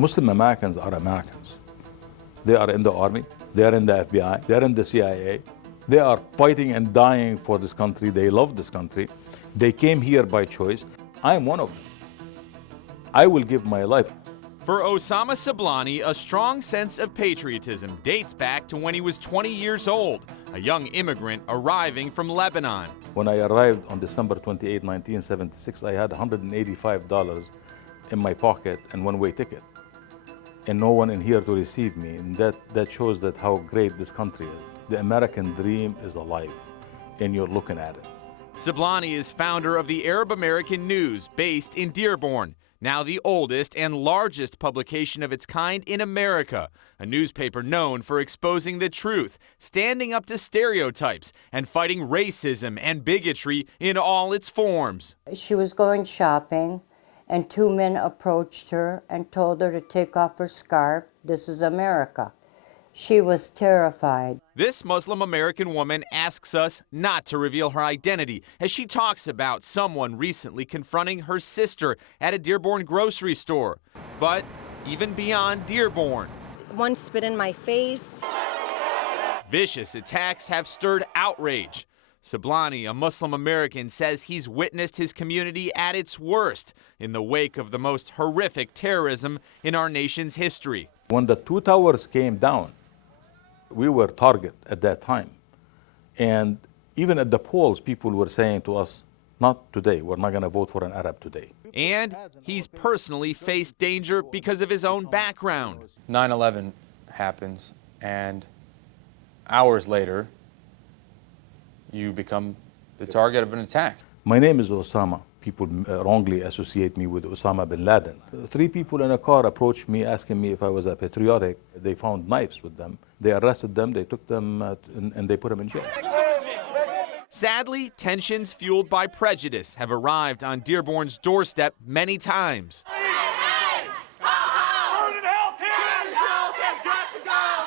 Muslim Americans are Americans. They are in the army, they are in the FBI, they are in the CIA. They are fighting and dying for this country. They love this country. They came here by choice. I am one of them. I will give my life. For Osama Sablani, a strong sense of patriotism dates back to when he was 20 years old, a young immigrant arriving from Lebanon. When I arrived on December 28, 1976, I had $185 in my pocket and one-way ticket, and no one in here to receive me. And that shows that how great this country is. The American dream is alive, and you're looking at it. Sablani is founder of the Arab American News, based in Dearborn, now the oldest and largest publication of its kind in America, a newspaper known for exposing the truth, standing up to stereotypes, and fighting racism and bigotry in all its forms. She was going shopping, and two men approached her and told her to take off her scarf. This is America. She was terrified. This Muslim American woman asks us not to reveal her identity as she talks about someone recently confronting her sister at a Dearborn grocery store. But even beyond Dearborn, one spit in my face. Vicious attacks have stirred outrage. Sablani, a Muslim American, says he's witnessed his community at its worst in the wake of the most horrific terrorism in our nation's history. When the two towers came down, we were target at that time. And even at the polls, people were saying to us, not today, we're not going to vote for an Arab today. And he's personally faced danger because of his own background. 9/11 happens, and hours later, you become the target of an attack. My name is Osama. People wrongly associate me with Osama bin Laden. 3 people in a car approached me asking me if I was a patriotic. They found knives with them. They arrested them, they took them, and they put them in jail. Sadly, tensions fueled by prejudice have arrived on Dearborn's doorstep many times.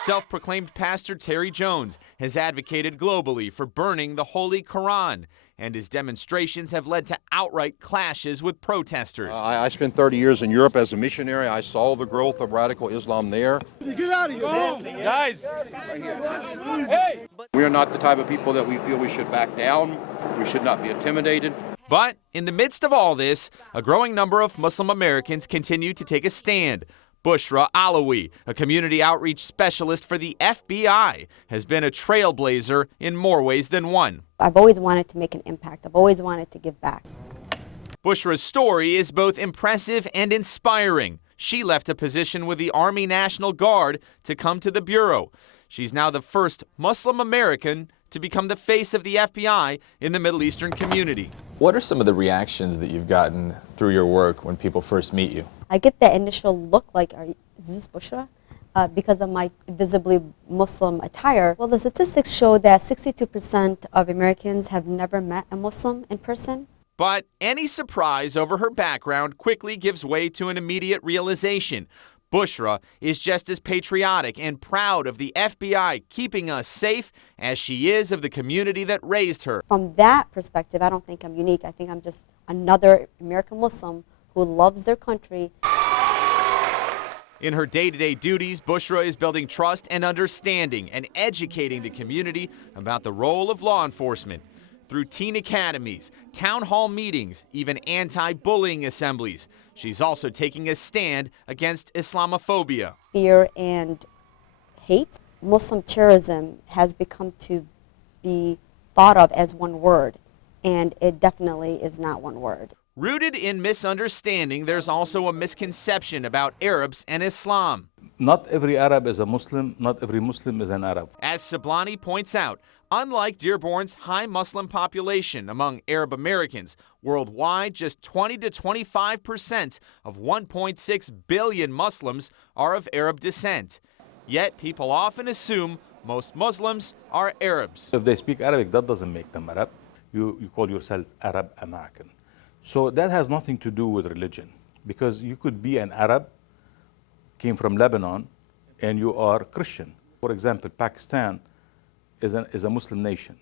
Self-proclaimed Pastor Terry Jones has advocated globally for burning the Holy Quran, and his demonstrations have led to outright clashes with protesters. I spent 30 years in Europe as a missionary. I saw the growth of radical Islam there. Get out of here! Guys! Hey! We are not the type of people that we feel we should back down. We should not be intimidated. But in the midst of all this, a growing number of Muslim Americans continue to take a stand. Bushra Alawi, a community outreach specialist for the FBI, has been a trailblazer in more ways than one. I've always wanted to make an impact. I've always wanted to give back. Bushra's story is both impressive and inspiring. She left a position with the Army National Guard to come to the Bureau. She's now the first Muslim American to become the face of the FBI in the Middle Eastern community. What are some of the reactions that you've gotten through your work when people first meet you? I get that initial look like, is this Bushra? Because of my visibly Muslim attire. Well, the statistics show that 62% of Americans have never met a Muslim in person. But any surprise over her background quickly gives way to an immediate realization. Bushra is just as patriotic and proud of the FBI keeping us safe as she is of the community that raised her. From that perspective, I don't think I'm unique. I think I'm just another American Muslim who loves their country. In her day-to-day duties, Bushra is building trust and understanding and educating the community about the role of law enforcement. Through teen academies, town hall meetings, even anti-bullying assemblies. She's also taking a stand against Islamophobia. Fear and hate. Muslim terrorism has become to be thought of as one word, and it definitely is not one word. Rooted in misunderstanding, there's also a misconception about Arabs and Islam. Not every Arab is a Muslim, not every Muslim is an Arab. As Sablani points out, unlike Dearborn's high Muslim population among Arab Americans, worldwide just 20 to 25% of 1.6 billion Muslims are of Arab descent. Yet people often assume most Muslims are Arabs. If they speak Arabic, that doesn't make them Arab. You call yourself Arab American. So that has nothing to do with religion, because you could be an Arab, came from Lebanon, and you are Christian. For example, Pakistan is a Muslim nation,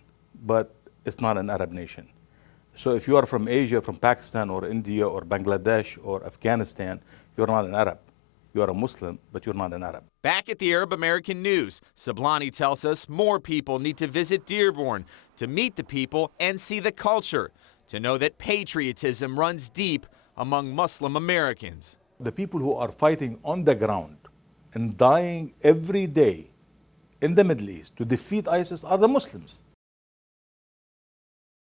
but it's not an Arab nation. So if you are from Asia, from Pakistan or India or Bangladesh or Afghanistan, you're not an Arab. you are a Muslim, but you're not an Arab. Back at the Arab American News, Sablani tells us more people need to visit Dearborn to meet the people and see the culture, to know that patriotism runs deep among Muslim Americans. The people who are fighting on the ground and dying every day in the Middle East to defeat ISIS are the Muslims.